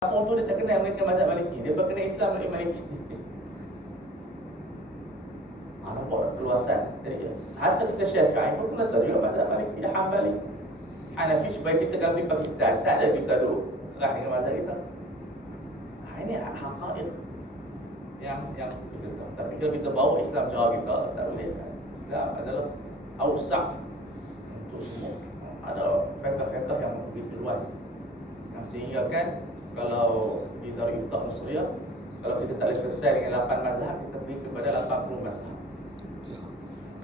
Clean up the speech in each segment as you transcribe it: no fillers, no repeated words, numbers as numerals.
Kampung tu dia tak kenal mereka mazhab Maliki, dia kenal Islam dari Maliki. Nampak keluasan. Jadi hatta kita Syafi'i pun kena tahu juga mazhab Maliki, dia Hambali. Hanafi supaya kita kalau pergi Pakistan tak ada kita duduk serah dengan mazhab kita. Ini haqaiq yang kita tahu. Tapi kalau kita bawa Islam cara kita tak boleh. Islam adalah awsa' untuk semua. Ada fakta-fakta yang begitu luas. Yang sehingga kan kalau di Darul Ifta Nusriyah, kalau kita tak boleh selesai dengan 8 mazhab, kita pergi kepada 80 mazhab.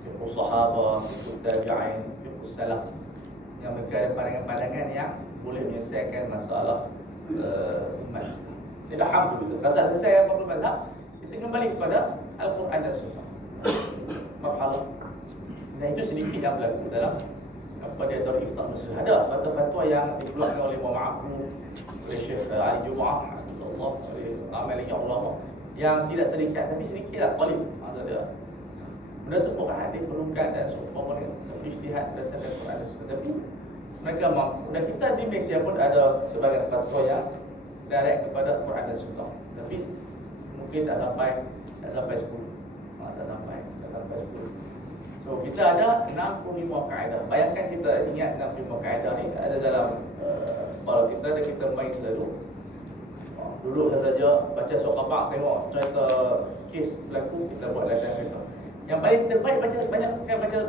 Fiqh sahabah, fiqh tabi'in, fiqh salaf, yang mereka ada pandangan-pandangan yang boleh menyelesaikan masalah umat. Tidak hamdu gitu. Kalau tak selesai 80 mazhab, kita kembali kepada Al-Quran dan Sunnah. Marhalah. Dan itu sedikit yang berlaku dalam pada Darul Ifta Nusriyah. Ada fatwa-fatwa yang dikeluarkan oleh Muhammad Abu, oleh Syekh Ali Jumaah, Allah, oleh ramai ulama yang tidak terikat, tapi sedikitlah qalil. Maksudnya benda tu pun ada perlukan dan seumpama dengan ijtihad berdasarkan Quran dan Sunnah. Tapi mereka mampu, dan kita di Malaysia pun ada sebagian fatwa yang direct kepada Quran dan Sunnah. Tapi mungkin tak sampai 10. Tak sampai 10. So kita ada 65 kaedah. Bayangkan kita ingat 65 kaedah ni ada dalam kalau kita ada kita main selalu. Duduk saja baca surah Al-Baqarah, tengok cerita kes berlaku, kita buat ladang kita. Yang paling terbaik baca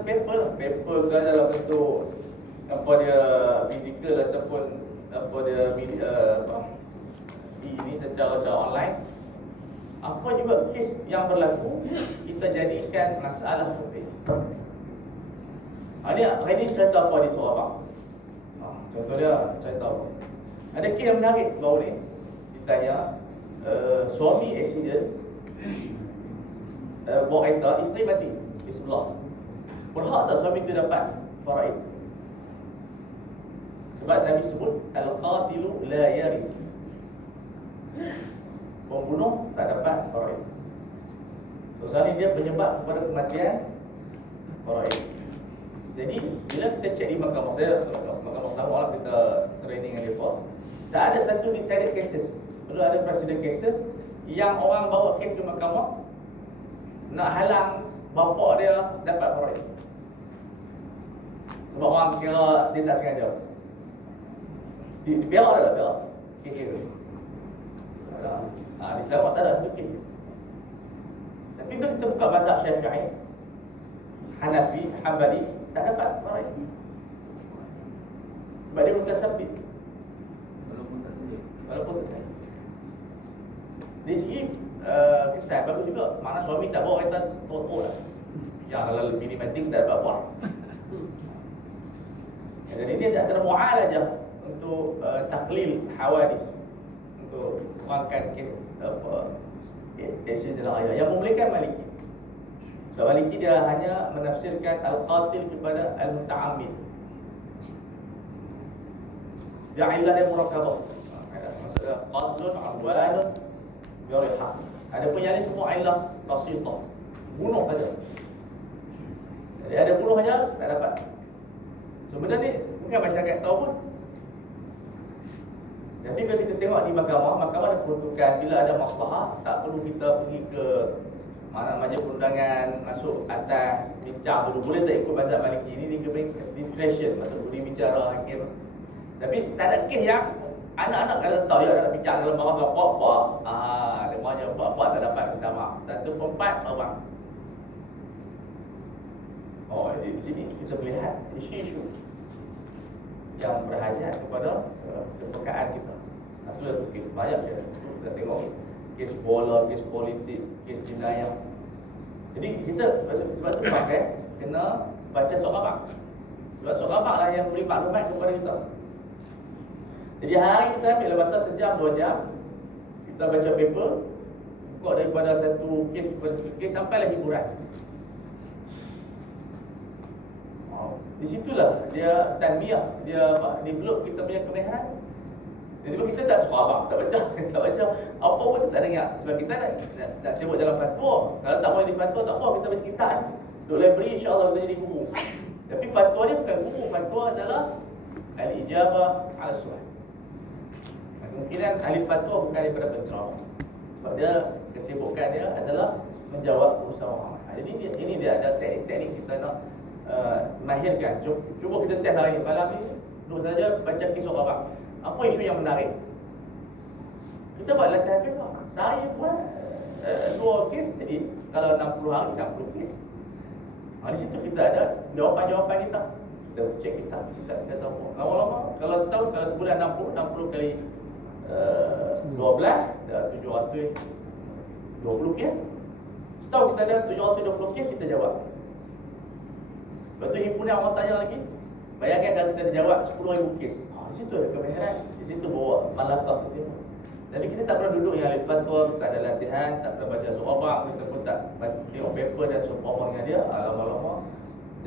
paper lah. Paper ke dalam bentuk apa dia fizikal ataupun apa dia ini secara online. Apa juga kes yang berlaku, kita jadikan masalah fikih. Ini cerita apa di surah Al-Baqarah? Contoh dia cerita apa? Ada kes yang menarik baru ni. Ditanya suami accident, bawa kereta, isteri mati di sebelah. Berhak tak suami itu dapat faraid? Sebab Nabi sebut al-qatilu la yarith, pembunuh tak dapat faraid. Soalnya dia penyebab kepada kematian faraid. Jadi bila kita cek di mahkamah, mahkamah Sawal kita training dengan mereka, tak ada satu decided cases. Perlu ada precedent cases yang orang bawa kes ke mahkamah nak halang bapa dia dapat faraid. Sebab orang kira dia tak sengaja. Biar ada biar. Kira. Di Sarawak tak ada sedikit. Tapi bila kita buka mazhab Syafi'i, Hanafi, Hambali, tak dapat faraid. Sebab dia bukan sabit. Walaupun tak sayang. Dari segi kesan bagus juga. Makna suami tak bawa kereta tok-tok lah. Yang kalau lebih mati tak dapat buat. Jadi dia tak ada mu'alajah untuk taklil hawadis, untuk kurangkan istilah ayah yang membolehkan Maliki. Sebab Maliki dia hanya menafsirkan al-qatil kepada al-muta'ammid. Dia ilah dia murakabah. Maksudnya qatlun, awalun, biarihah. Ada pun yang ni semua ilah basitah, bunuh saja. Jadi ada bunuh saja tak dapat. Sebenarnya ni bukan masyarakat tahu pun. Jadi bila kita tengok di mahkamah ada peruntukan bila ada masalah, tak perlu kita pergi ke mana majlis perundangan, masuk atas, bincang dulu. Boleh tak ikut mazhab Maliki ni, diberi discretion, masuk boleh bicara hakim. Tapi tak ada kes yang anak-anak kalau tahu dia nak bincang dalam bawah apa, dia maunya buat tak dapat minta maaf. 1/4 orang. Di sini kita melihat isu-isu yang berhajat kepada kepekaan kita. Itu dah kes banyak je. Kita tengok kes bola, kes politik, kes jenayah. Jadi kita sebab tu pakai kena baca surah Al-Baqarah. Sebab surah Al-Baqarah lah yang beri maklumat kepada kita. Jadi hari kita ambil masa sejam 2 jam, kita baca paper, buka daripada satu kes kepada kes sampailah hiburan. Di situlah dia tanbiyah, dia develop kita punya kemewahan. Jadi kita tak faham, tak baca apa pun kita tak dengar. Sebab kita nak sibuk dalam fatwa. Kalau tak boleh di fatwa tak apa, kita baca kitab. Duduk library insya-Allah kita jadi guru. Tapi fatwa dia bukan guru, fatwa adalah al-ijabah ala soal. kemungkinan ahli fatwa bukan daripada penceramah. Sebab dia, kesibukan dia adalah menjawab urusan orang. Jadi ini dia ada teknik-teknik kita nak mahirkan. Cuba kita test hari ni. Malam ni duduk saja baca kisah orang. Apa isu yang menarik? Kita buat latihan fiqh. Saya buat 2 kes. Jadi kalau 60 hari 60 kes. Di situ kita ada jawapan-jawapan kita. Kita cek kita tahu. Lama-lama kalau setahun, kalau sebulan 60 kali 12 dah 720 kes. Setahun kita ada 720 kes, kita jawab. Lepas tu himpunan orang tanya lagi. Bayangkan kalau kita jawab 10,000 kes. Di situ ada kemahiran. Di situ bawa malakah kita. Jadi kita tak pernah duduk yang ahli fatwa, tak ada latihan, tak pernah baca surah, kita pun tak tengok paper dan surah dengan dia. Lama-lama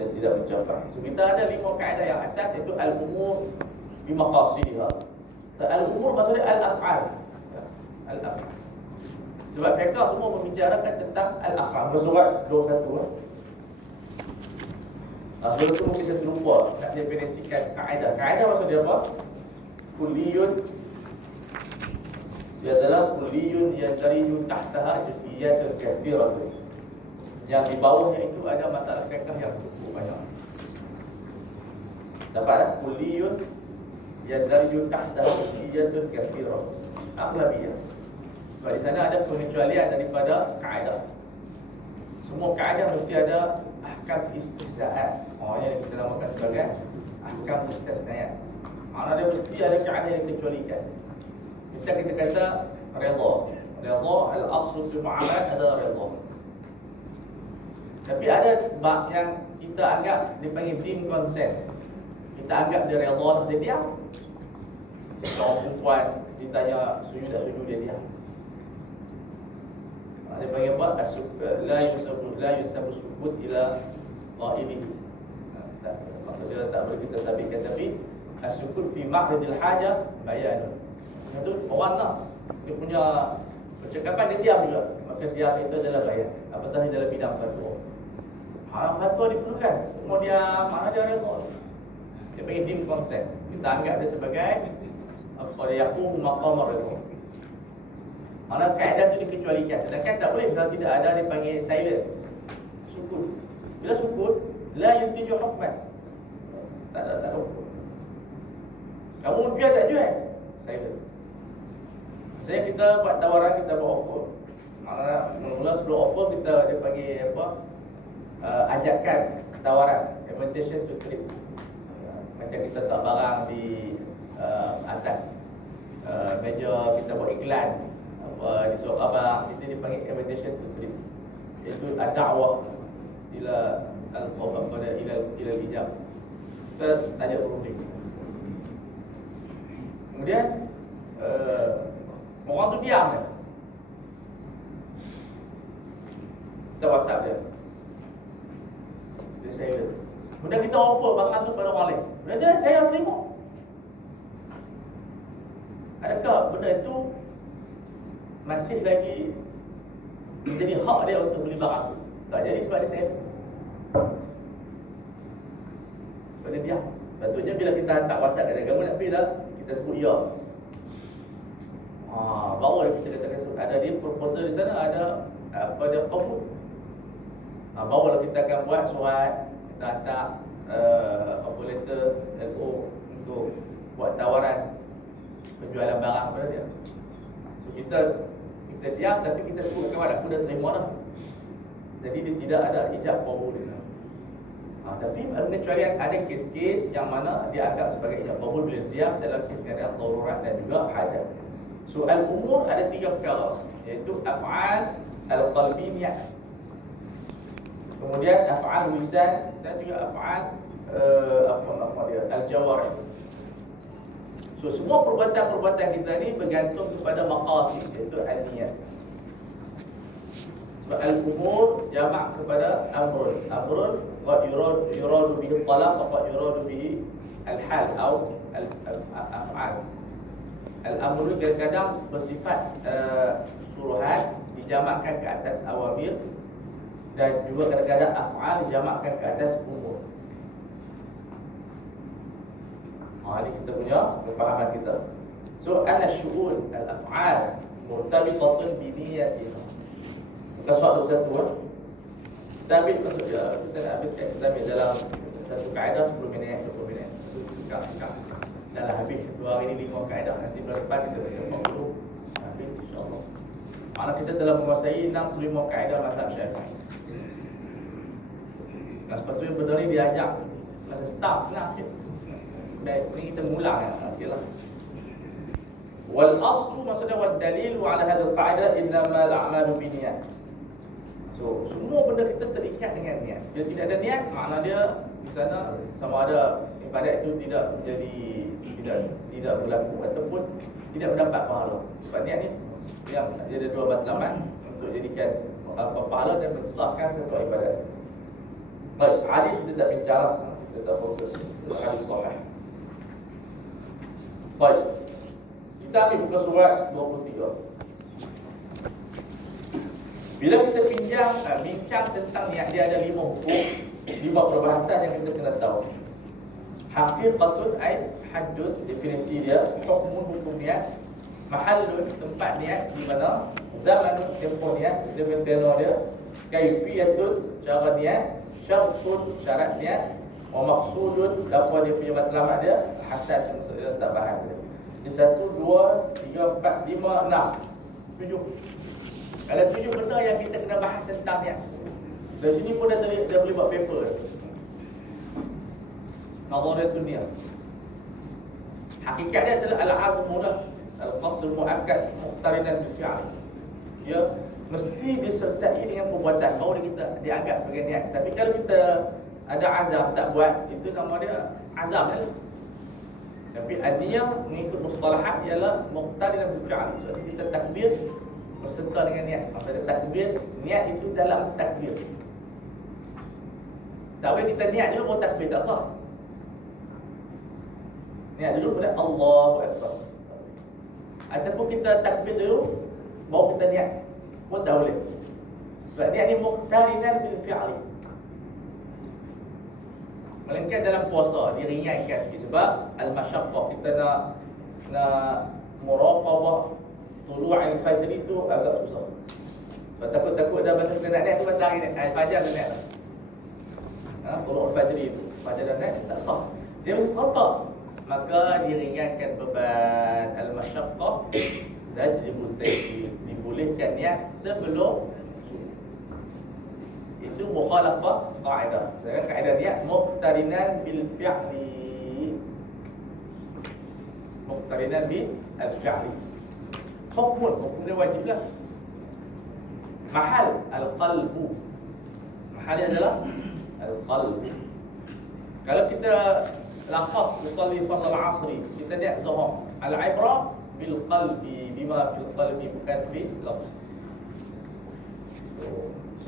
dan tidak mencapai. So kita ada 5 kaedah yang asas, iaitu al-umur bi maqasidha. Al-umur maksudnya al-af'al. Al-af'al. Sebab fiqh semua membicarakan tentang al-af'al. Bersurat 21. Sebelum itu mungkin saya terlupa nak definisikan kaedah. Kaedah maksudnya apa? Kulliyun. Dia adalah kulliyun yang dariju tahtaha juz'iyyatun katsiratun. Yang di bawahnya itu ada masalah fiqh yang cukup banyak. Dapat tak? Kulliyun yang dariju tahtaha juz'iyyatun katsiratun. Aghlabiyah. Sebab di sana ada pengecualian daripada kaedah. Semua kaedah mesti ada ahkam istisna'at. Yang kita namakan sebagai ahkam mustasna'at. Maknanya dia mesti ada kaedah yang dikecualikan. Misal kita kata redha. Redha al-aslu fi mu'amalat adalah redha. Tapi ada bab yang kita anggap dipanggil dim consent. Kita anggap dia redha, dia diam. Seorang perempuan ditanya setuju tak setuju, dia diam. Dia panggil apa? La yusabu sukut ila qa'ilihi. Maksudnya tak boleh kita sabitkan, tapi as-sukut fi ma'ridil hajah bayan. Itu orang nak dia punya percakapan, dia diam juga. Maka diam itu adalah bayan. Apatah dalam bidang fatwa. Fatwa diperlukan. Mau diam, mana dia redha. Dia panggil dim consent. Kita anggap dia sebagai apa dia yakum maqam redha. Mana kaedah itu dikecualikan. Sedangkan tak boleh kalau tidak ada dipanggil silent. Sukut. Bila sukut, la yuntiju hukman. Tak ada hukum. Kamu jual tak jual? Silent. Misalnya kita buat tawaran, kita buat offer. Mana mula sebelum offer kita dia panggil apa? Ajakan tawaran, invitation to trip. Macam kita letak barang di atas meja, kita buat iklan di surat abang, itu dipanggil invitation to trip. Itu ad-da'wah ila al-qawm pada ila hijab. Kita tanya berunding. Kemudian orang tu diam je. Kita WhatsApp dia. Dia silent. Kemudian kita offer barang tu pada orang lain. Kemudian saya terima. Adakah benda itu masih lagi menjadi hak dia untuk beli barang tu? Tak jadi sebab dia silent. Sebab dia diam. Patutnya bila kita hantar WhatsApp kat dia, kamu nak beli tak? Kita sebut ya. Baru kita katakan ada dia proposal di sana, ada apa dia qabul. Barulah kita akan buat surat, kita hantar apa letter LO untuk buat tawaran penjualan barang kepada dia. So kita diam, tapi kita sebut kawan aku dah terima dah. Jadi dia tidak ada ijab qabul dia. Tapi pengecualian ada kes-kes yang mana dia anggap sebagai ijab qabul bila diam dalam kes keadaan darurat dan juga hajat. So al-umur ada 3 perkara, iaitu af'al al-qalbi niat. Kemudian af'al lisan dan juga af'al apa dia al-jawarih. So semua perbuatan-perbuatan kita ni bergantung kepada maqasid, iaitu al-niyat. So al-umur jamak kepada amrun. Amrun qad yuradu bihi talaq wa qad yuradu bihi al-hal atau al-af'al. Al-amru kadang-kadang bersifat suruhan, dijamakkan ke atas awamir, dan juga kadang-kadang af'al dijamakkan ke atas umur. Ini kita punya kefahaman kita. So anna syu'un al-af'al murtabitatun bi niyyatiha. Bukan soal 21 Tapi kita nak habiskan kita ambil dalam satu kaedah 10 minit, 20 minit. Dah lah habis 2 hari ni 5 kaedah. Nanti bulan depan kita akan 40 habis insya-Allah. Malah kita telah menguasai 65 kaedah mazhab Syafi'i. Nah, sepatutnya benda ni diajak masa start senang sikit. Baik, ni kita mula ya. Okeylah. Wal aslu maksudnya wal dalil ala hadhihi al-qaidah innama al-a'malu binniyat. So, semua benda kita terikat dengan niat. Bila tidak ada niat, makna dia di sana sama ada ibadat itu tidak menjadi tidak berlaku ataupun tidak mendapat pahala. Sebab niat ni yang dia ada dua matlamat untuk jadikan pahala dan mensahkan satu ibadat. Baik, hadis kita tak bincang, kita tak fokus hadis sahih. Baik. Kita ambil buka surat 23. Bila kita bincang tentang niat, dia ada 5 hukum, 5 perbahasan yang kita kena tahu. Haqiqatun ay haddun, definisi dia, hukum niat, mahallun, tempat niat di mana, zamanun, tempoh niat, tenor dia, kaifiyatun, cara niat, syartun, syarat niat, wa maqsudun, apa dia punya matlamat dia, hasan, maksudnya tak bahas dia. Jadi 1, 2, 3, 4, 5, 6, 7. Ada 7 benda yang kita kena bahas tentang niat. Dari sini pun dah boleh buat paper. Nadhariyatul niat. Hakikat dia adalah al-azmu dah, al-qasdul muakkad muqtarinan bil fi'l. Ya, mesti disertai dengan perbuatan baru kita dianggap sebagai niat. Tapi kalau kita ada azam tak buat, itu nama dia azam je. Tapi an-niyah mengikut mustalahat ialah muqtarinan bil fi'l. So kita takbir berserta dengan niat. Maksudnya takbir, niat itu dalam takbir. Tak boleh kita niat dulu baru takbir, tak sah. Niat dulu pada Allahu Akbar. Ataupun kita takbir dulu baru kita niat, pun tak boleh. Sebab niat ni muqtarinan bil fi'li. Melainkan dalam puasa diringankan sikit sebab al-masyaqqah, kita nak muraqabah tulu' al-fajr itu agak susah. Sebab takut-takut dah masa kita nak niat tu batal hari fajar dah niat. Tulu' al-fajr itu fajar dah niat tak sah. Dia mesti serentak. Maka diringankan beban al-masyaqqah dan dibolehkan niat sebelum subuh. Itu mukhalafah kaedah. Sekarang kaedah niat muqtarinan bil fi'li. Muqtarinan bil fi'li. Hukum dia wajib lah. Mahal al-qalbu. Mahal dia adalah al-qalbu. Kalau kita lafaz usalli fardhu al-'asri, kita niat zuhur, al-ibrah bil qalbi, bima fil qalbi, bukan bil lafaz.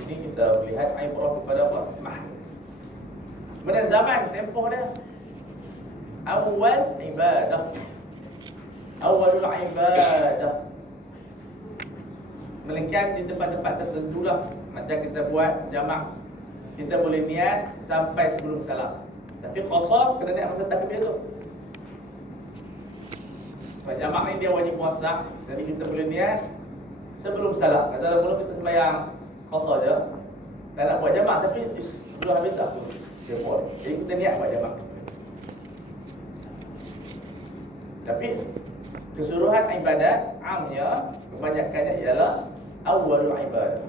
Sini kita melihat ibrah kepada apa? Mahal. Kemudian zaman, tempoh dia. Awal ibadah. Awalul ibadah. Melainkan di tempat-tempat tertentu lah. Macam kita buat jamak, kita boleh niat sampai sebelum salam. Tapi qasar kena niat masa takbir tu. Sebab jamak ni dia wajib puasa, jadi kita boleh niat sebelum salam. Kata mula kita sembahyang qasar je, tak nak buat jamak, tapi sebelum habis tak pun dia boleh. Jadi kita niat buat jamak. Tapi keseluruhan ibadat amnya, kebanyakannya ialah awalul ibadah.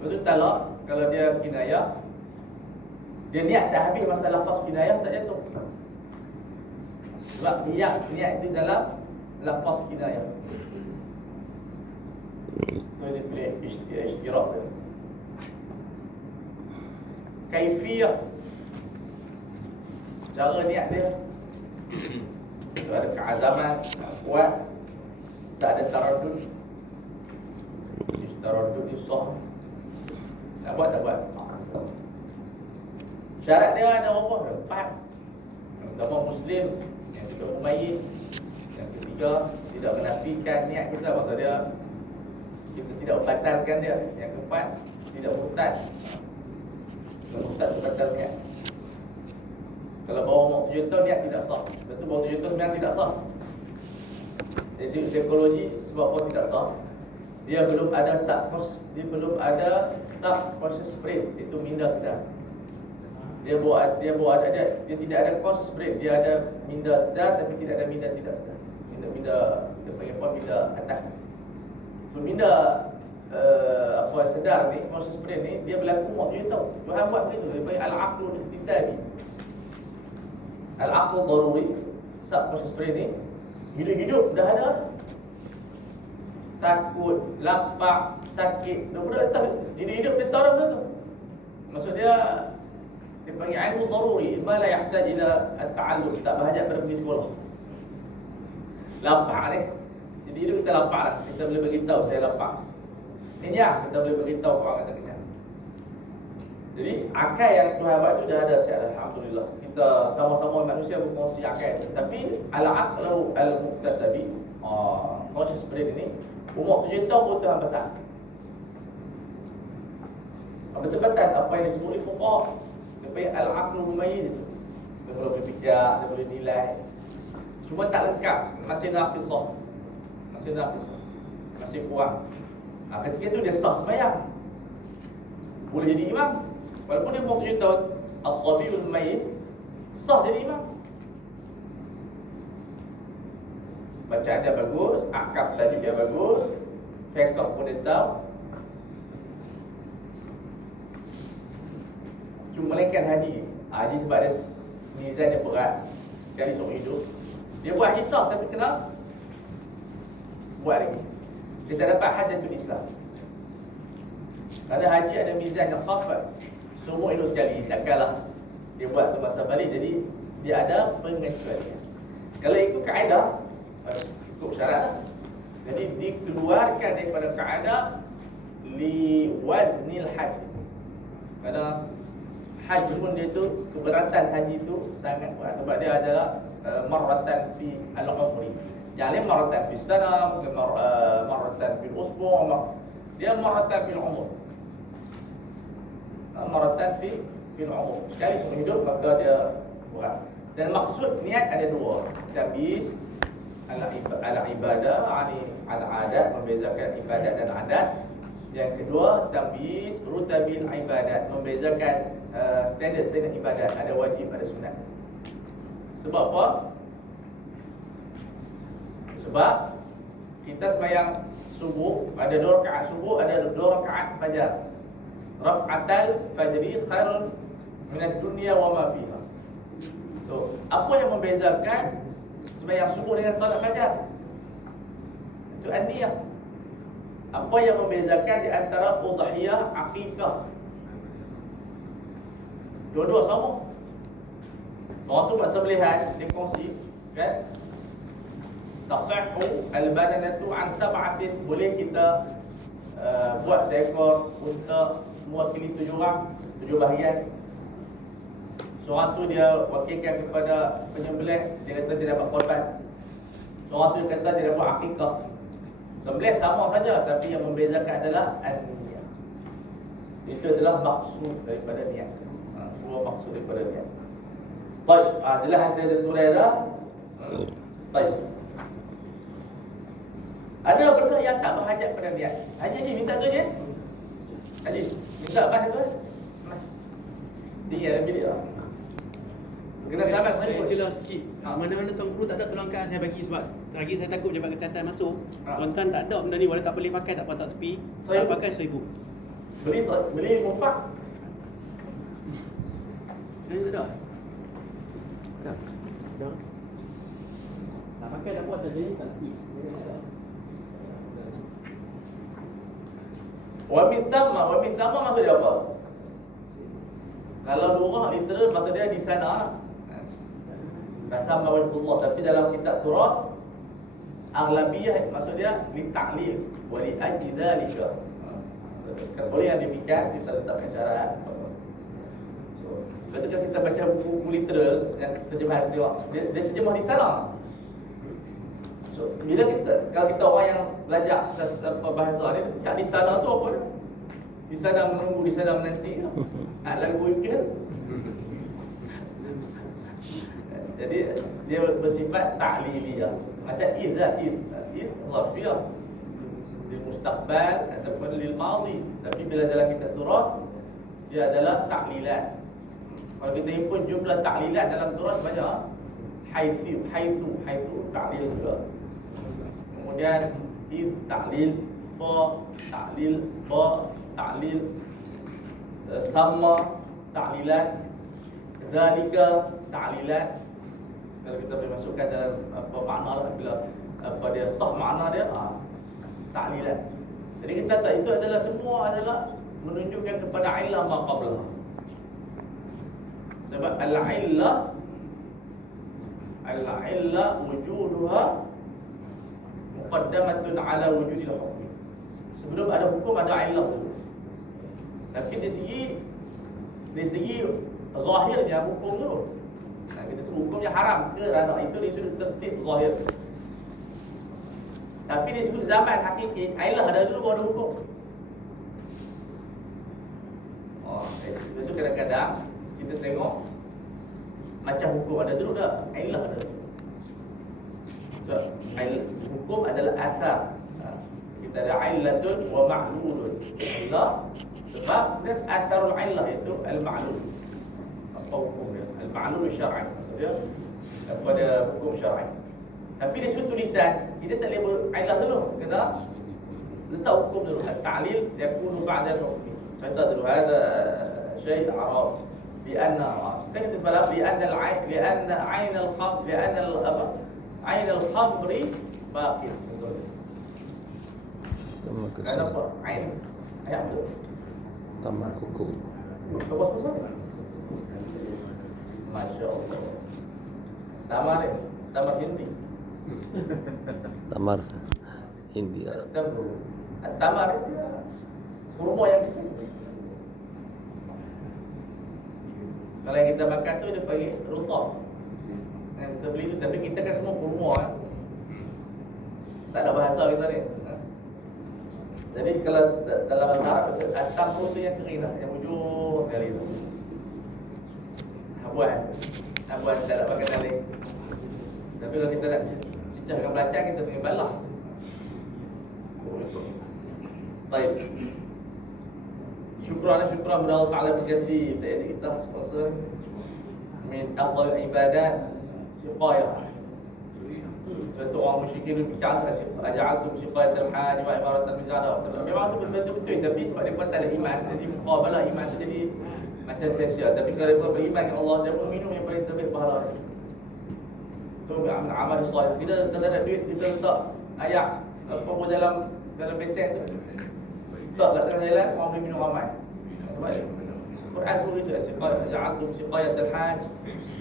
Sebab tu talak, kalau dia kinayah, dia niat dah habis masa lafaz kinayah tak jatuh. Sebab niat itu dalam lafaz kinayah. So dia pilih istirak dia. Kaifiyah, cara niat dia. Itu ada keazaman, kuat, tak ada taraddud. Taraddud ni sah. Nak buat tak buat. Syarat dia ada berapa? 4. Yang pertama Muslim, yang kedua mumayyiz, yang ketiga tidak menafikan niat kita, maksud dia kita tidak membatalkan dia. Yang keempat tidak murtad. Kalau murtad itu batal niat. Kalau bawah umur 7 tahun niat tidak sah. Betul bawah 7 tahun memang tidak sah. Dari segi psikologi sebab apa tidak sah? Dia belum ada subconscious brain, itu minda sedar. Dia tidak ada conscious brain, dia ada minda sedar tapi tidak ada minda tidak sedar. Minda dia panggil apa, minda atas. So minda sedar ni, conscious brain ni, dia berlaku umur 7 tahun. Tuhan buat begitu, dia panggil al-aqlul ikhtisabi. Al-aqlul daruri, subconscious brain ni hidup dah ada. Takut, lapar, sakit, dah berat tak. Hidup dia tahu dah benda tu. Maksud dia panggil ilmu daruri, ma la yahtaj ila at-ta'allum, tak berhajat pada pergi sekolah. Lapar ni. Jadi hidup kita lapar lah. Kita boleh beritahu saya lapar. Kenyang, kita boleh beritahu orang kata kenyang. Jadi akal yang Tuhan buat tu dah ada, alhamdulillah. Kita sama-sama manusia berkongsi akal. Tapi al-aqlu al-muktasabi, conscious brain ini umur 7 tahun pun Tuhan pasal. Betul-betul apa yang disebut oleh fuqaha, dia panggil al-aqlul mumayyiz itu. Dia boleh berfikir, dia boleh nilai. Cuma tak lengkap, masih naqisah. Masih kurang. Ketika itu dia sah sembahyang. Boleh jadi imam. Walaupun dia umur 7 tahun, as-sabiyul mumayyiz sah jadi imam. Bacaan dia bagus, akab tadi dia bagus, fiqh pun dia tahu. Cuma melainkan haji. Haji sebab dia mizan dia berat sekali seumur hidup. Dia buat haji sah tapi kena buat lagi. Dia tak dapat hajatul Islam. Kerana haji ada mizan yang khas seumur hidup sekali. Takkanlah dia buat tu masa balik, jadi dia ada pengecualian. Kalau ikut kaedah, cukup syarat. Jadi dikeluarkan daripada kaedah li waznil haji. Kerana haji pun dia tu, keberatan haji tu sangat berat sebab dia adalah marratan fi al-umri. Yani marratan fi sana, marratan fi al-usbu', dia marratan fi al-umur. Marratan fi al-umur. Sekali seumur hidup maka dia berat. Dan maksud niat ada dua. Tamyiz al-ibadah, al-adat, membezakan ibadat dan adat. Yang kedua, tamyiz rutabil ibadat, membezakan standard ibadat, ada wajib, ada sunat. Sebab apa? Sebab kita sembahyang subuh, ada 2 rakaat subuh, ada 2 rakaat fajar. Rak'atal fajri khairun minad dunya wa ma fiha. So, apa yang membezakan sembahyang subuh dengan solat fajar? Itu an-niyah. Apa yang membezakan di antara udhiyah, aqikah? Dua-dua sama. Orang tu buat sembelihan, dia kongsi, kan? Tasahhu al-badanatu an sab'atin. Boleh kita buat seekor unta mewakili 7 orang, 7 bahagian. Seorang tu dia wakilkan kepada penyembelih, dia kata dia dapat korban. Seorang tu kata dia dapat akikah. Sembelih sama saja, tapi yang membezakan adalah an-niyah. Itu adalah maksud daripada niat. Dua maksud daripada niat. Baik, jelas hasil dia tulis dah. Baik. Ada benda yang tak berhajat pada niat. Haji minta tu je. Haji minta apa tu? Mas. Tinggal dalam bilik lah. Kena sabar saya jelas sikit. Mana-mana tuan guru tak ada tolong kat saya bagi sebab lagi saya takut Jabatan Kesihatan masuk. Tuan-tuan tak ada benda ni, walau tak boleh pakai tak patut tepi. Saya pakai RM1,000. Beli mufak. Ini sudah. Dah. Dah. Tak pakai dah buat tadi tak tepi. Wa min thamma maksud dia apa? Kalau lurah literal maksud dia di sana. Kata mawajibullah, tapi dalam kitab turas aghlabiyah maksud dia li ta'lil wa li ajli dhalika. Kalau boleh yang demikian kita letakkan syarat. So, ketika kita baca buku literal yang terjemahan dia terjemah di sana. So, bila kalau kita orang yang belajar bahasa ni, kat di sana tu apa dia? Di sana menunggu, di sana menanti. Lagu mungkin. Jadi dia bersifat ta'liliyah. Macam idza zarfiyah lil mustaqbal ataupun lil madhi. Tapi bila dalam kitab turas dia adalah ta'lilat. Kalau kita himpun jumlah ta'lilat dalam turas banyak. Haitsu ta'lil juga. Kemudian ta'lil, fa ta'lil, ba ta'lil, sama ta'lilat, zalika ta'lilat. Kalau kita boleh masukkan dalam apa makna lah, bila apa dia sah makna dia, ta'lilat. Jadi kita tak, itu adalah semua adalah menunjukkan kepada illah ma qablah. Sebab al-illah wujuduha muqaddamatun ala wujudil hukm. Sebelum ada hukum ada illah dulu. Tapi dari segi zahirnya hukum dulu. Kita sebut hukumnya haram ke rana, itu dari sudut tertib zahir. Tapi dari sudut zaman hakiki, illah ada dulu baru ada hukum. Itu kadang-kadang kita tengok macam hukum ada dulu dah, illah ada. So, hukum adalah asar. Kita ada illatun wa ma'lulun. Illah sebab dan asarul illah itu al-ma'lul. Apa hukum dia? Al-ma'lul syar'i. Maksudnya pada hukum syar'i. Tapi dari sudut tulisan kita tak boleh illah dulu, kena letak hukum dulu. At-ta'lil yakunu ba'da al-hukm. Contoh dulu ada syai' arab لأن كيف البلاغ لأن عين الخمر عين الخمر باقي. Ada apa? Ain. Ayat tu. Tamar kuku. Apa pasal? Masya-Allah. Tamar ni, tamar Hindi. Tamar Hindi. Tamar itu kurma yang kita. Kalau yang kita makan tu dia panggil rutab. Yang kita beli tu, tapi kita kan semua kurma kan. Tak ada bahasa kita ni. Jadi kalau dalam bahasa Arab, at-tamr tu yang kering dah, yang hujung kali tu. Habuan tak nak pakai tali. Tapi kalau kita nak cicah dengan belacang, kita panggil balah. Baik. Syukran kepada Allah Ta'ala berjati kita sponsor min afdal ibadat siqayah. Sebab orang musyrikin berbicara aja'altum siqayat al-hajj wa imaratan min jada. Memang tu betul-betul, tapi sebab dia pun tak ada iman, jadi muqabalah iman tu jadi macam sia-sia. Tapi kalau dia beriman kepada Allah, dia pun minum yang paling terbaik pahala. Tu amal soleh. Kita tak ada duit, kita letak ayat apa pun dalam besen tu. Tak kat tengah jalan, orang boleh minum ramai. Quran sebut itu, ja'altum siqayat al-hajj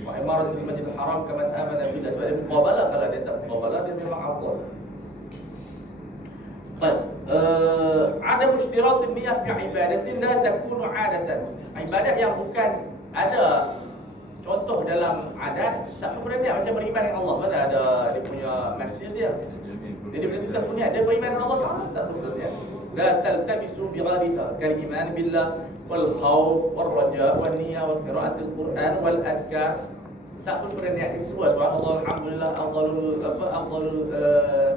wa imarat fil masjidil haram kaman amana billah. Sebab dia muqabalah, kalau dia tak muqabalah dia memang afdal. Baik, ada mushtirat niyyah fi ibadatin la takunu 'adatan. Ibadat yang bukan ada contoh dalam adat, tak perlu niat macam beriman dengan Allah. Mana ada dia punya maksud dia. Jadi bila kita punya dia beriman dengan Allah, tak perlu niat. لا تلتبسوا بغيرها كالإيمان بالله والخوف والرجاء والنية وقراءة القرآن والأذكار. Tak perlu pada niat kita sebut subhanallah alhamdulillah afdalul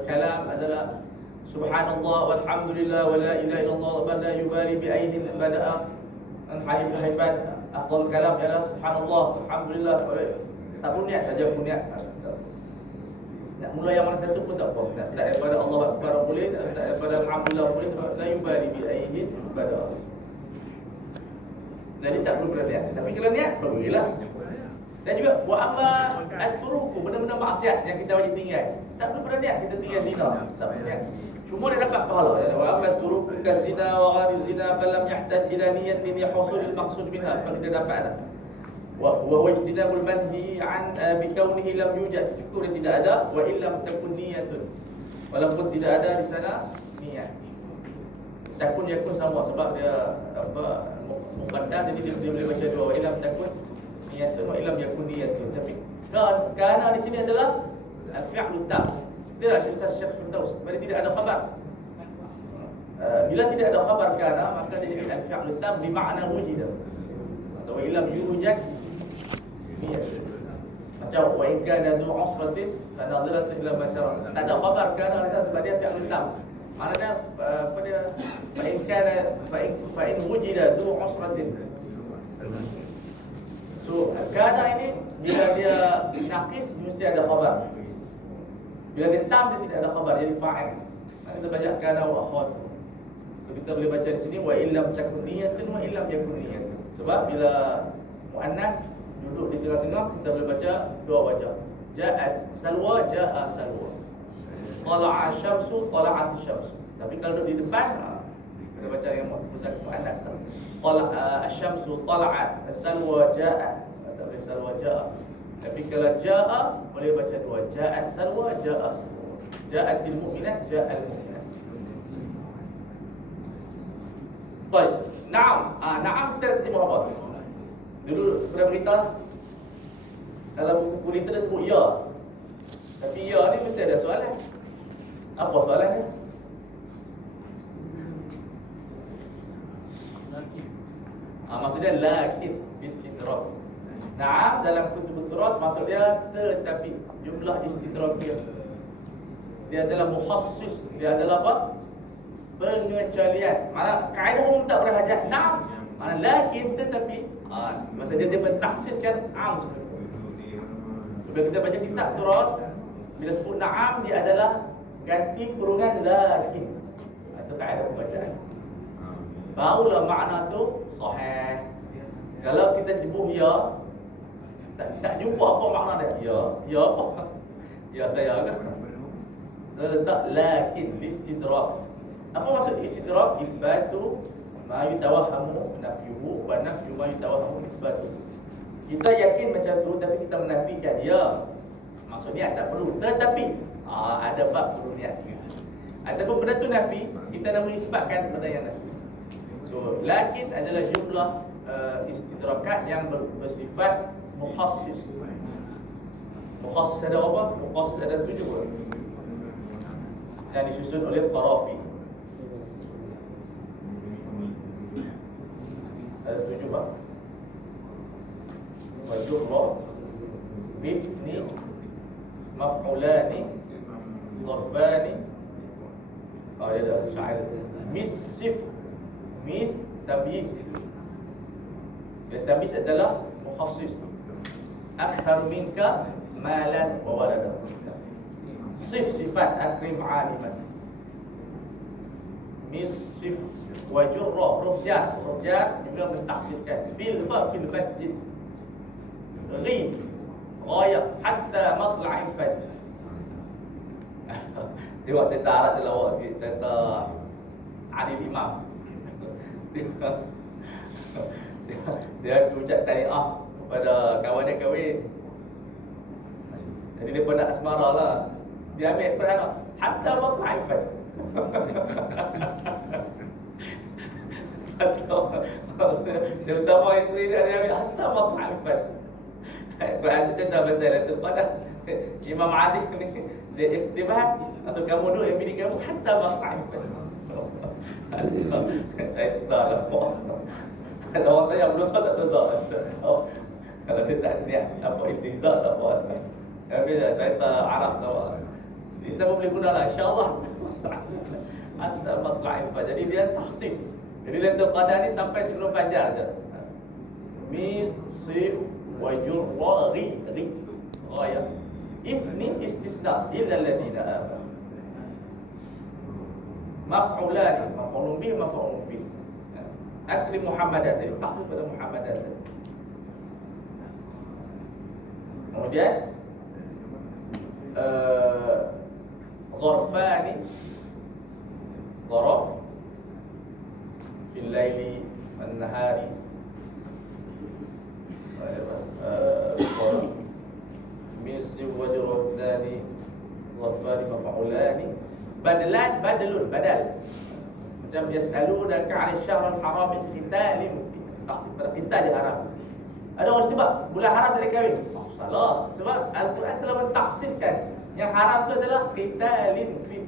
kalam adalah subhanallah walhamdulillah wa la ilaha illallah wa la yubali bi ayyin bada'a. An hadith hebat afdalul kalam adalah subhanallah alhamdulillah. Tak perlu niat saja, pun niat. Nak mula yang mana satu pun tak apa. Nak start daripada Allah Akbar boleh, nak start daripada alhamdulillah boleh, sebab la yubali bi ayyin bada'a. Jadi tak perlu pada niat. Tapi kalau niat bagulah. Dan juga wa amma at-turuku, benda-benda maksiat yang kita wajib tinggal. Tak perlu pada niat kita tinggal zina. Tak perlu niat. Cuma dia dapat pahala. Wa amma at-turuku kazina wa ghairi zina falam yahtaj ila niyatin yahsul al-maqsud minha. Sebab kita dapat dah. Wa ijtinabul manhi an bi kaunihi lam yujad. Cukup dia tidak ada wa illam takun niyatun. Walaupun tidak ada di sana niat. Takun yakun sama sebab dia apa muqaddam, jadi dia boleh baca dua wa illam takun niyatun wa illam yakun niyatun. Tapi kana di sini adalah al-fi'lu tam. Tidak Syekh Firdaus, bila tidak ada khabar. Bila tidak ada khabar kana, maka dia jadi al-fi'lu tam bermakna wujud. Atau illam yujad niyat. Macam Macam wa in kana du usratin fanadhiratun ila maisarah. Tak ada khabar kana sebab dia fi'il tam. Maknanya apa dia? Fa in wujida du usratin. So kana ini bila dia naqis mesti ada khabar. Bila dia tam dia tidak ada khabar, jadi fa'il. Kita baca kana wa akhwat. So kita boleh baca di sini wa illam takun niyatun wa illam yakun niyatun. Sebab bila muannas duduk di tengah-tengah, kita boleh baca dua wajah. Ja'at salwa, ja'a salwa. Tala'a syamsu, tala'at syamsu. Tapi kalau duduk di depan, kita baca yang muannas tu. Tala'a syamsu, tala'at, salwa, ja'a. Tak boleh salwa, ja'a. Tapi kalau ja'a, boleh baca dua. Ja'at salwa, ja'a salwa. Ja'at al-mu'minat, ja'al mu'minat. Baik, na'am. Na'am kita terjemah apa? Dulu pernah beritahu dalam buku kita dah sebut ya. Tapi ya ni mesti ada soalan. Apa soalannya? Maksudnya lakin istidrak. Naam dalam kutub turas maksud dia tetapi jumlah istidrak dia adalah mukhassis, dia adalah apa? Pengecualian. Maksudnya kaedah umum tak berhajat naam. Maksudnya lakin tetapi maksudnya dia mentaksiskan am. Bila kita baca kitab turas, bila sebut na'am dia adalah ganti kurungan lakin. Itu kaedah pembacaan. Barulah makna tu sahih. Kalau kita jumpa ya, tak jumpa apa makna dia. Ya apa? Ya saya kan. Letak lakin listidrak. Apa maksud istidrak? Itsbatu ma yutawahhamu nafyuhu wa nafyu ma yutawahhamu itsbatu. Kita yakin macam tu tapi kita menafikan ya. Maksudnya tak perlu. Tetapi ada bab perlu niat. Ataupun benda tu nafi, kita nak menisbatkan benda yang nafi. So, lakin adalah jumlah istidrakat yang bersifat mukhassis. Mukhassis ada apa? Mukhassis ada 7 yang disusun oleh Qarafi. Ada 7 bab. Wajurra, bifni, maf'ulani, dharfani. Dia ada syair. Misif, mis, tamyiz. Yang tamyiz adalah mukhassis. Akthar minka malan wa walada. Sif sifat akrim aliman. Misif wajurra, rufjat. Rufjat juga mentaksiskan. Fil masjid. Ghid, ghayat hatta matla'il fajr. Tengok cerita Arab dia lawak sikit, cerita Adil Imam. Dia ucap tahniah kepada kawan dia kahwin. Jadi dia pun nak asmara lah. Dia ambil Quran hatta matla'il fajr. Dia bersama isteri dia ambil hatta matla'il fajr. Quran tu cerita pasal itu pada Imam Adil ni dia bahas maksud kamu duduk yang bini kamu hatta matla'il fajr. Cerita lah. Ada orang tanya berdosa tak berdosa. Kalau dia tak niat apa istihza tak apa. Tapi cerita Arab tak. Kita pun boleh guna lah insya-Allah. Hatta matla'il fajr. Jadi dia takhsis. Jadi Lailatul Qadar ni sampai sebelum fajar aja. Mis sif wajur ri ghayah. Ifni istisna illa alladhina amanu. Maf'ulan, maf'ulun bih, maf'ulun fi. Akrim Muhammadan, jadi takhsis pada Muhammadan. Kemudian zarfani zarf fil laili wan nahari misi wajrudani zarfani maf'ulani badalan badalun badal macam yasaluna ka'al syahrul haram qitalin takhsis pada qital yang haram. Ada orang istibat bulan haram tak kahwin. Salah, sebab Al-Quran telah mentakhsiskan yang haram tu adalah qitalin fi.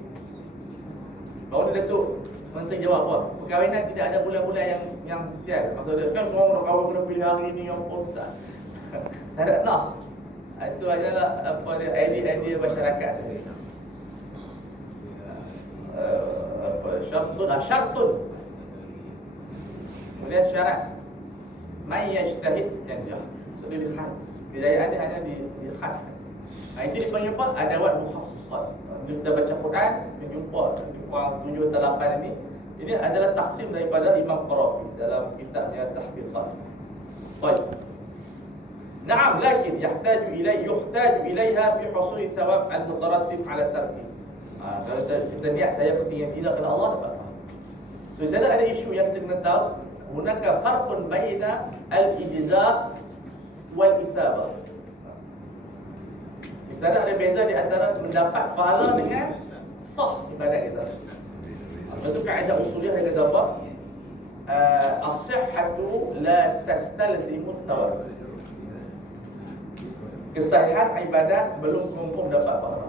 Baru dia Datuk Menteri jawab apa? Perkahwinan tidak ada bulan-bulan yang sial. Maksudnya kan orang nak kahwin pada pilih hari ni yang tak. Tak ada nas. Itu adalah apa dia, idea masyarakat sendiri. Syartun. Kemudian syarat. Man yajtahid yanjah. So dia dikhas. Bidayaan dia hanya dikhaskan. Itu dipanggil apa? Adawat mukhassasat. Kita baca Quran, menjumpa orang 7 atau 8 ini adalah taksim daripada Imam Qarafi dalam kitabnya Tahqiqat. Baik. Naam, lakin يحتاج إليها في حصول ثواب المترتب على تركه. Kalau kita niat saya pentingnya zina kerana Allah, dapat pahala. So, di sana ada isu yang kita kena tahu. Hunaka farqun baina al-ijza' wal-ithaba. Di sana ada beza di antara mendapat pahala dengan sah ibadat kita. Lepas tu kaedah usuliyah yang kata apa? As-sihhatu la tastalzimu thawab. Kesahihan ibadat belum confirm dapat pahala.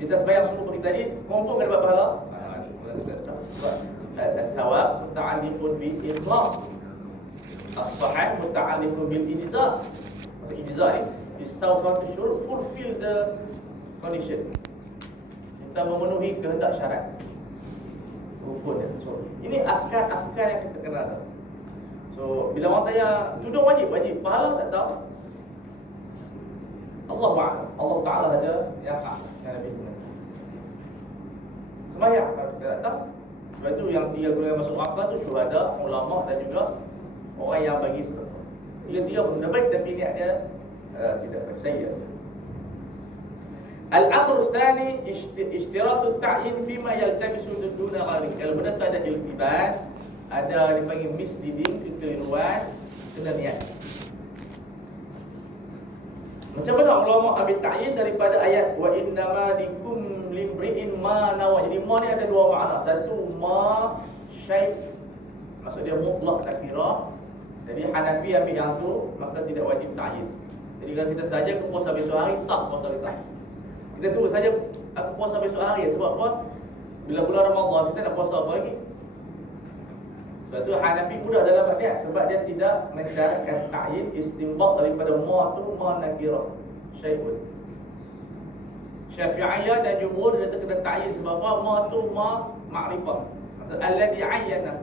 Kita sembahyang subuh pagi tadi, confirm dapat pahala? Al-thawab muta'alliqun bil ikhlas. As-sahih muta'alliqun bil ijza'. Ijza' ni istawfar syurut, fulfill the condition. Kita memenuhi kehendak syarat. Rukun ya. So, ini afkar yang kita kenal. So, bila orang tanya tudung wajib, pahala tak tahu. Allah Ta'ala saja yang lebih benar. Sembahyang kalau kita tak tahu. Sebab itu yang 3 golongan masuk akal tu syuhada, ulama dan juga orang yang bagi sedekah. Tiga benda baik tapi niat dia tidak baik. Saya Al-amru tsani ishtiratu at-ta'yin fima yaltabisu duna ghairi. Kalau benda tu ada iltibas, ada dipanggil misleading, kekeliruan, kena niat. Macam mana ulama ambil ta'yin daripada ayat wa innama likum limri'in ma nawa. Jadi ma ni ada 2 makna. Satu, ma syai', maksud dia mutlak nakirah. Jadi Hanafi ambil yang tu, maka tidak wajib ta'yin. Jadi kalau kita saja aku puasa besok hari, sah puasa kita. Kita sebut saja aku puasa besok hari. Sebab apa? Bila bulan Ramadan kita nak puasa apa lagi? Sebab tu Hanafi mudah dalam niat. Sebab dia tidak mensyaratkan ta'yin, istinbat daripada ma tu ma nakirah syai'un. Syafi'iyah dan jumhur dia kena ta'yin. Sebab apa? Ma tu ma ma'rifah. Maksud alladhi ayyana.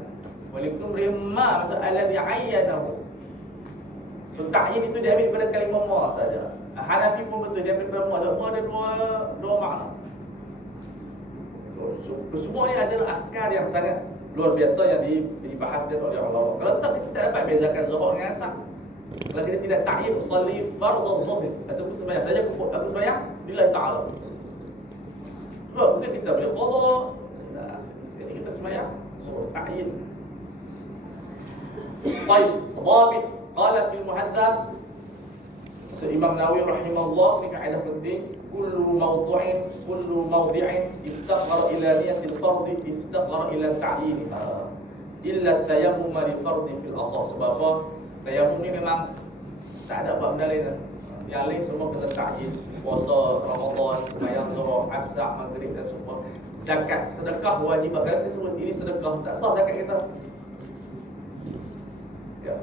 Walikum rimma, maksud alladhi ayyanahu. So ta'yin itu dia ambil daripada kalimah ma saja. Hanafi pun betul, dia ambil daripada ma. Ada dua makna. So, semua ni adalah afkar yang sangat luar biasa yang dibahaskan oleh ulama. Kalau tak, kita tak dapat bezakan zuhur dengan asar. Kalau kita tidak ta'yin usalli fardhu dhuhr ataupun sembahyang saja aku sembahyang lillahi ta'ala. Sebab mungkin kita boleh qada. Nah, sini kita sembahyang zuhur ta'yin. Baik, dhabit qala fil muhadzab. Imam Nawawi rahimahullah, ini kaedah penting. Kullu mawdi'in iftaqara ila niyatil fardhi iftaqara ila ta'yin. Illa tayammum li fardhi fil asal. Sebab apa? Tayammum ni memang tak ada apa benda lain. Yang lain semua kena ta'yin. Puasa Ramadan, sembahyang zuhur, asar, maghrib dan semua. Zakat, sedekah wajib. Kalau kita sebut ini sedekah, tak sah zakat kita. Ya.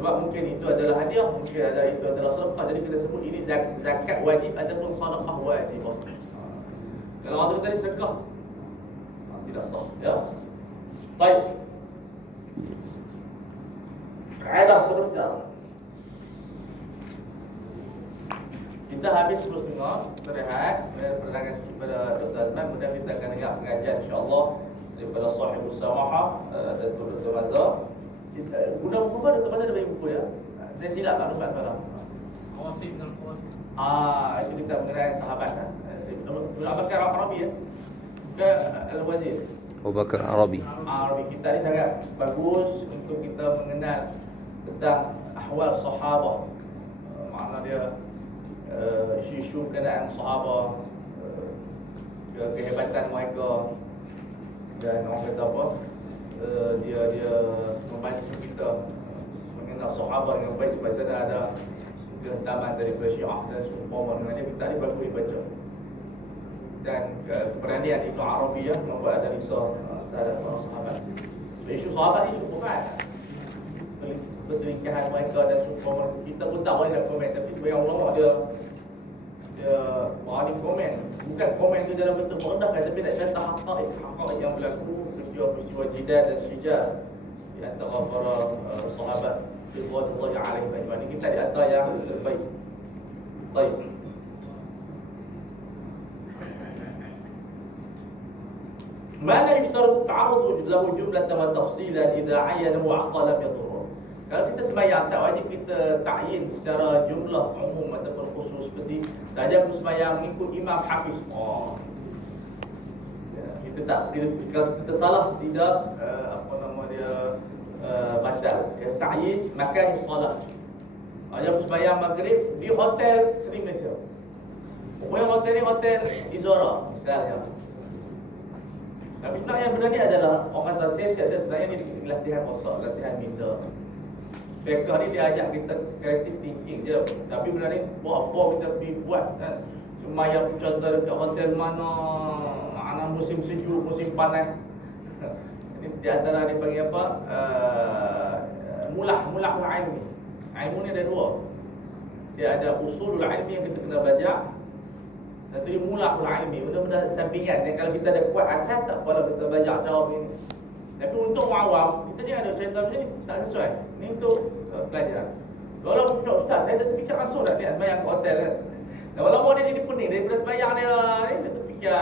Sebab mungkin itu adalah hadiah, mungkin itu adalah sedekah. Jadi kita sebut ini zakat wajib ataupun sedekah wajib. Kalau orang tu tadi sedekah, tidak sah. Ya. Baik. Kaedah seterusnya. Kita habis 10.30. Kita rehat. Perdengarkan sikit pada Dr. Azman. Kemudian kita akan dengar pengajian insya-Allah daripada Sahibus Samahah Dr. Mazhar. Guna buku apa? Dr. Mazhar ada bagi buku ya? Saya silap maklumat malam. Qawasim dan Qawasim. Itu kita mengenai sahabat. Abu Bakar Arabi ya? Ke Al-Wazir? Abu Bakar Arabi. Arabi kita ni sangat bagus untuk kita mengenal tentang ahwal sahabah. Makna dia isu-isu berkenaan sahabah, kehebatan mereka, dan orang kata apa, dia membantu kita mengenal sahabat dengan baik. Sebab sana ada gentaman daripada Syiah dan seumpama dengan dia, kita ni bagus dibaca. Dan keberanian Ibn Arabi membuat ada risau terhadap para sahabat. Isu sahabat ni cukup berat. perselingkahan mereka dan sumpah mereka. Kita pun tak boleh nak komen, tapi sebagian ulama dia berani komen. Bukan komen tu dalam bentuk merendahkan, tapi nak kata haqaiq yang berlaku, peristiwa-peristiwa jidal dan syijal di antara para sahabat radhiyallahu alaihim ajma'in. Kita di antara yang terbaik. Baik. Mana ishtarat ta'arud lahu jumlatan wa tafsilan idza ayyana mu'aqqala fi dhurur. Kalau kita sembahyang tak wajib kita ta'yin secara jumlah umum ataupun khusus, seperti saja aku sembahyang mengikut imam hafiz. Kita tak, kalau kita salah tidak batal. Ta'yin makan solat. Saja aku sembahyang maghrib di hotel Seri Malaysia. Pokoknya hotel ni hotel Izora misalnya. Tapi sebenarnya yang benar ni adalah orang kata saya sebenarnya ni latihan otak, latihan minda. Fiqh ni dia ajak kita creative thinking je. Tapi benar ni buat apa kita pergi buat kan. Sembahyang contoh dekat hotel mana musim sejuk, musim panas. Ini di antara dia panggil apa? Mulah ilmi. Ilmu ni ada dua. Dia ada usulul ilmi yang kita kena belajar. Satu ni mulahul ilmi, benda-benda sampingan yang kalau kita ada kuat asas tak apalah kita belajar cara begini. Tapi untuk awam, kita jangan ada cerita macam ni, tak sesuai. Ni untuk pelajar. Kalau pucuk ustaz, saya dah terfikir langsung dah niat sembahyang ke hotel kan. Lama-lama dia pening daripada sembahyang dia dia terfikir.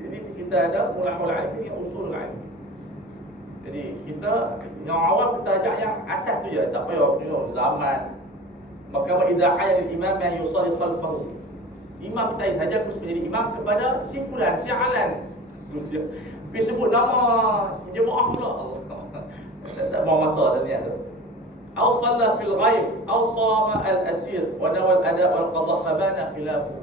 Jadi kita ada mulahul ilmi, ni usulul ilmi. Jadi kita yang awam kita ajak yang asas tu je, tak payah zaman. Maka wa idza ayal imam yang yusalli khalfahu. Imam kita saja harus menjadi imam kepada si fulan, si alan. Pergi sebut nama jemaah pula. Tak mau masa dan niat tu. Aw shalla fil ghaib, aw sama al asir wa nawal ada wal qada fa bana khilafu.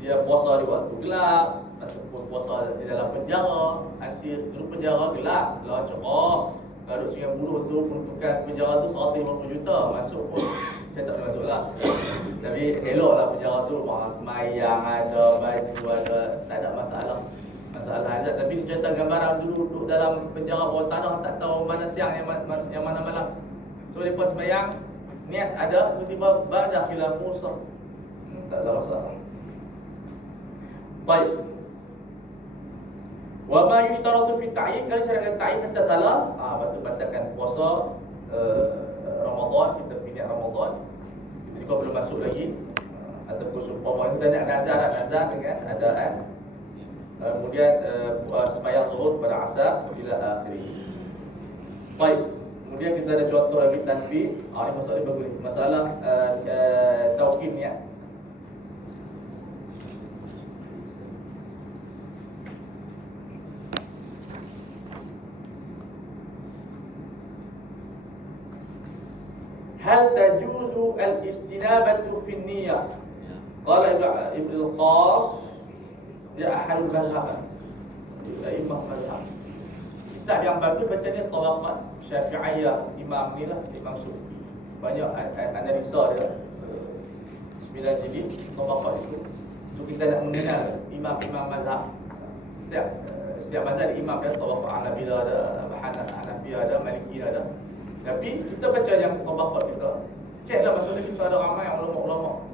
Dia puasa di waktu gelap ataupun puasa di dalam penjara, asir dulu penjara gelap, cerah. Kalau Singapura tu peruntukan penjara tu 150 juta, masuk pun saya tak boleh masuk lah. Tapi eloklah penjara tu, mayang ada, baju ada, tak ada masalah. Masalah azab. Tapi cerita gambaran dulu duduk dalam penjara bawah tanah, tak tahu mana siang yang mana malam. So lepas sembahyang, niat ada, tiba-tiba badah khilaf Musa. Tak ada masalah. Baik. Wa ma yushtaratu fi ta'yin, kalau syarat ta'yin kita salah, batalkan puasa Ramadan, kita pindah Ramadan. Kita juga belum masuk lagi. Ataupun seumpama kita nak nazar dengan adaan. Kemudian sembahyang zuhur pada asar ila akhirih. Baik. Kemudian kita ada contoh lagi tanfi. Ini masalah bagus. Masalah tauqif niat. Hal tajuzu al-istinabatu fi niyyah? Qala Ibn al-Qas dia ahad al-madhhab. Imam madhhab. Kitab yang bagus baca ni Tabaqat Syafi'iyah, Imam ni lah, Imam Sufi. Banyak analisa dia. 9 jilid Tabaqat itu. Untuk kita nak mengenal imam-imam mazhab. Setiap mazhab ada imam dia, Tabaqat Hanabila ada, Hanafiyah ada, Malikiyah ada. Tapi kita baca yang Tabaqat kita, ceklah maksudnya kita ada ramai ulama-ulama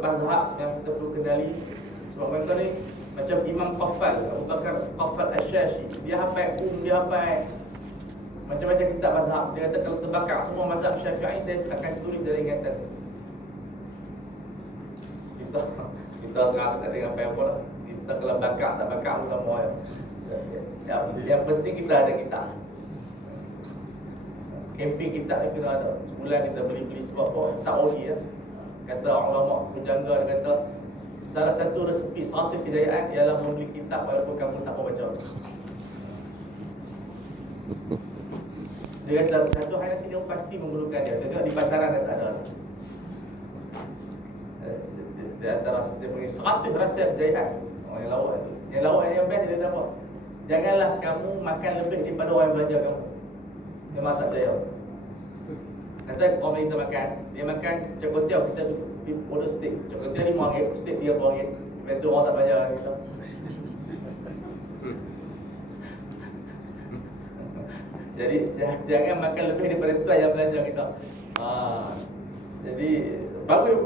mazhab yang kita perlu kenali. Sebab mereka ni macam Imam Qaffal, Abu Bakar Qaffal Asy-Syashi, dia hafal dia hafal macam-macam kitab mazhab. Dia kata kalau terbakar semua mazhab Syafi'i, saya akan tulis dari ingatan. Kita sekarang tak dengar apa-apa lah. Kita kalau bakar tak bakar pun sama ya. Yang penting kita ada kitab. Camping kita kena ada. Sebulan kita beli sebab apa? Tak oli ya. Kata ulama penjaga, dia kata salah satu resepi 100 kejayaan ialah membeli kitab walaupun kamu tak mau baca. Dia kata satu hari nanti dia pasti memerlukan dia. Tengok di pasaran dia tak ada. Di antara dia panggil 100 rahsia kejayaan. Yang lawak tu. Yang lawak yang best dia apa? Janganlah kamu makan lebih daripada orang yang belajar kamu. Memang tak jaya. Kata orang kita makan, dia makan cokotiau, kita order steak. Cokotiau RM5, steak RM3. Lepas tu orang tak belajar kita. Jadi jangan makan lebih daripada tuan yang belanja kita. Jadi bagus